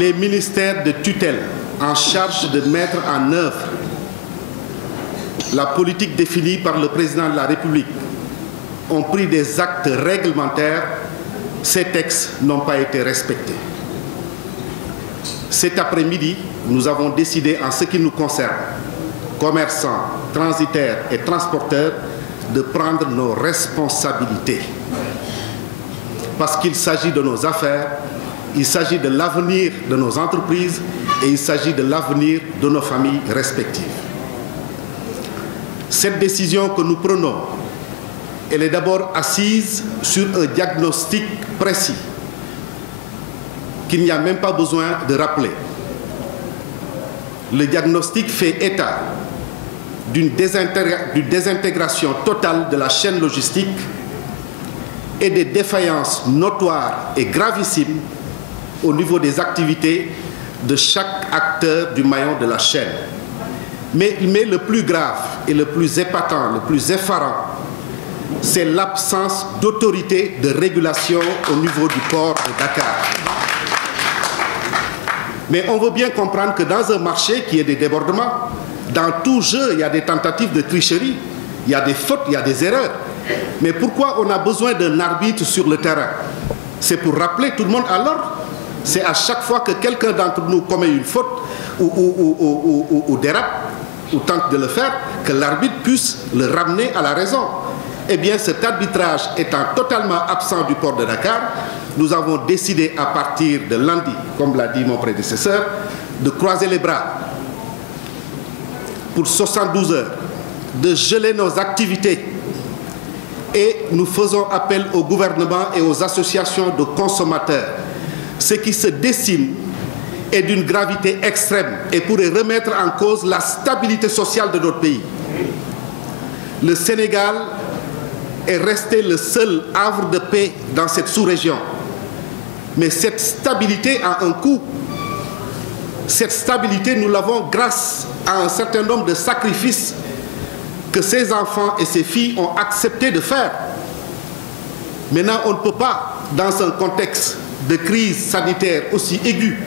les ministères de tutelle en charge de mettre en œuvre la politique définie par le président de la République ont pris des actes réglementaires, ces textes n'ont pas été respectés. Cet après-midi, nous avons décidé, en ce qui nous concerne, commerçants, transitaires et transporteurs, de prendre nos responsabilités. Parce qu'il s'agit de nos affaires, il s'agit de l'avenir de nos entreprises et il s'agit de l'avenir de nos familles respectives. Cette décision que nous prenons, elle est d'abord assise sur un diagnostic précis qu'il n'y a même pas besoin de rappeler. Le diagnostic fait état d'une désintégration totale de la chaîne logistique et des défaillances notoires et gravissimes au niveau des activités de chaque acteur du maillon de la chaîne. Mais le plus grave et le plus épatant, le plus effarant, c'est l'absence d'autorité de régulation au niveau du port de Dakar. Mais on veut bien comprendre que dans un marché qui est des débordements, dans tout jeu, il y a des tentatives de tricherie, il y a des fautes, il y a des erreurs. Mais pourquoi on a besoin d'un arbitre sur le terrain? C'est pour rappeler tout le monde à l'ordre. C'est à chaque fois que quelqu'un d'entre nous commet une faute ou dérape, ou tente de le faire, que l'arbitre puisse le ramener à la raison. Eh bien, cet arbitrage étant totalement absent du port de Dakar, nous avons décidé à partir de lundi, comme l'a dit mon prédécesseur, de croiser les bras pour 72 heures, de geler nos activités et nous faisons appel au gouvernement et aux associations de consommateurs. Ce qui se dessine est d'une gravité extrême et pourrait remettre en cause la stabilité sociale de notre pays. Le Sénégal est resté le seul havre de paix dans cette sous-région. Mais cette stabilité a un coût. Cette stabilité, nous l'avons grâce à un certain nombre de sacrifices que ces enfants et ces filles ont accepté de faire. Maintenant, on ne peut pas, dans un contexte de crise sanitaire aussi aiguë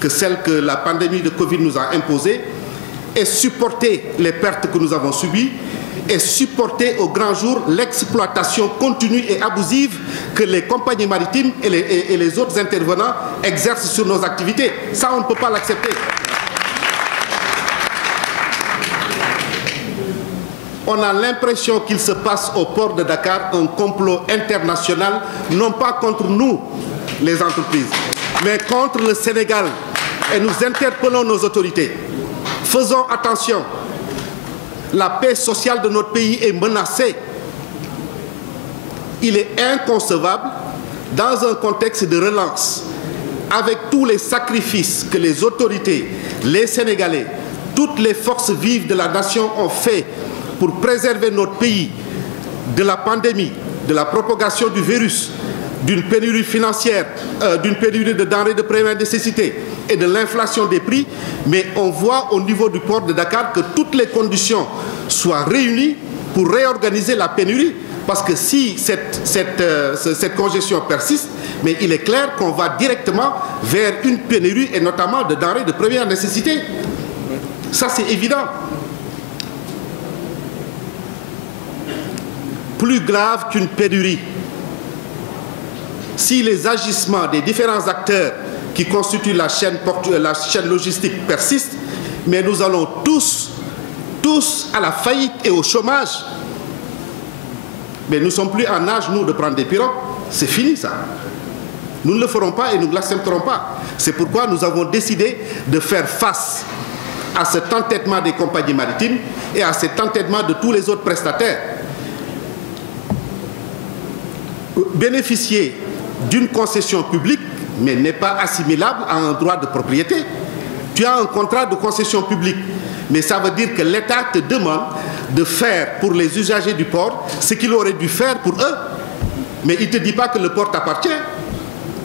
que celle que la pandémie de Covid nous a imposée, et supporter les pertes que nous avons subies, et supporter au grand jour l'exploitation continue et abusive que les compagnies maritimes et les autres intervenants exercent sur nos activités. Ça, on ne peut pas l'accepter. On a l'impression qu'il se passe au port de Dakar un complot international, non pas contre nous, les entreprises, mais contre le Sénégal. Et nous interpellons nos autorités. Faisons attention. La paix sociale de notre pays est menacée. Il est inconcevable, dans un contexte de relance, avec tous les sacrifices que les autorités, les Sénégalais, toutes les forces vives de la nation ont fait pour préserver notre pays de la pandémie, de la propagation du virus, d'une pénurie financière, d'une pénurie de denrées de première nécessité et de l'inflation des prix, mais on voit au niveau du port de Dakar que toutes les conditions soient réunies pour réorganiser la pénurie, parce que si cette congestion persiste, mais il est clair qu'on va directement vers une pénurie et notamment de denrées de première nécessité. Ça, c'est évident. Plus grave qu'une pénurie, si les agissements des différents acteurs qui constituent la chaîne logistique persistent, mais nous allons tous à la faillite et au chômage. Mais nous ne sommes plus en âge, nous, de prendre des pirogues. C'est fini, ça. Nous ne le ferons pas et nous ne l'accepterons pas. C'est pourquoi nous avons décidé de faire face à cet entêtement des compagnies maritimes et à cet entêtement de tous les autres prestataires. Bénéficier d'une concession publique, mais n'est pas assimilable à un droit de propriété. Tu as un contrat de concession publique, mais ça veut dire que l'État te demande de faire pour les usagers du port ce qu'il aurait dû faire pour eux. Mais il ne te dit pas que le port t'appartient,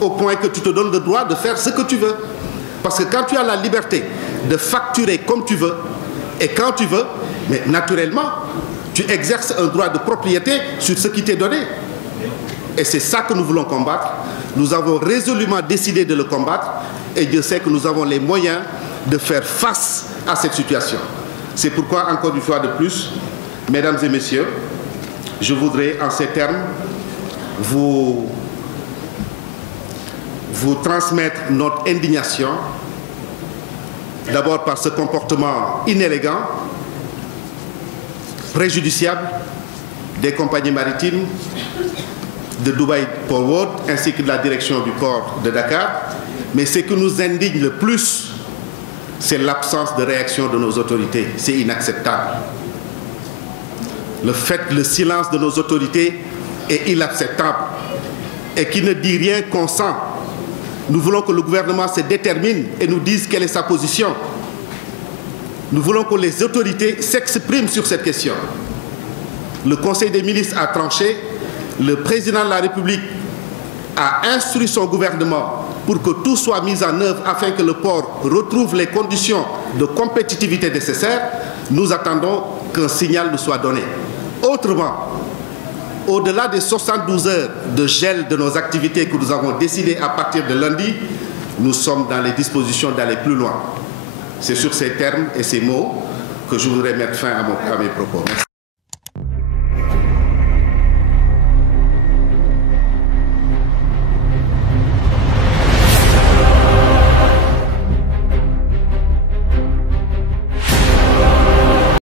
au point que tu te donnes le droit de faire ce que tu veux. Parce que quand tu as la liberté de facturer comme tu veux et quand tu veux, mais naturellement, tu exerces un droit de propriété sur ce qui t'est donné. Et c'est ça que nous voulons combattre. Nous avons résolument décidé de le combattre et Dieu sait que nous avons les moyens de faire face à cette situation. C'est pourquoi, encore une fois de plus, mesdames et messieurs, je voudrais en ces termes vous transmettre notre indignation, d'abord par ce comportement inélégant, préjudiciable des compagnies maritimes de Dubaï Port World ainsi que de la direction du port de Dakar. Mais ce qui nous indigne le plus, c'est l'absence de réaction de nos autorités. C'est inacceptable. Le silence de nos autorités est inacceptable et qui ne dit rien consent. Nous voulons que le gouvernement se détermine et nous dise quelle est sa position. Nous voulons que les autorités s'expriment sur cette question. Le Conseil des ministres a tranché, le président de la République a instruit son gouvernement pour que tout soit mis en œuvre afin que le port retrouve les conditions de compétitivité nécessaires. Nous attendons qu'un signal nous soit donné. Autrement, au-delà des 72 heures de gel de nos activités que nous avons décidé à partir de lundi, nous sommes dans les dispositions d'aller plus loin. C'est sur ces termes et ces mots que je voudrais mettre fin à mes propos. Merci.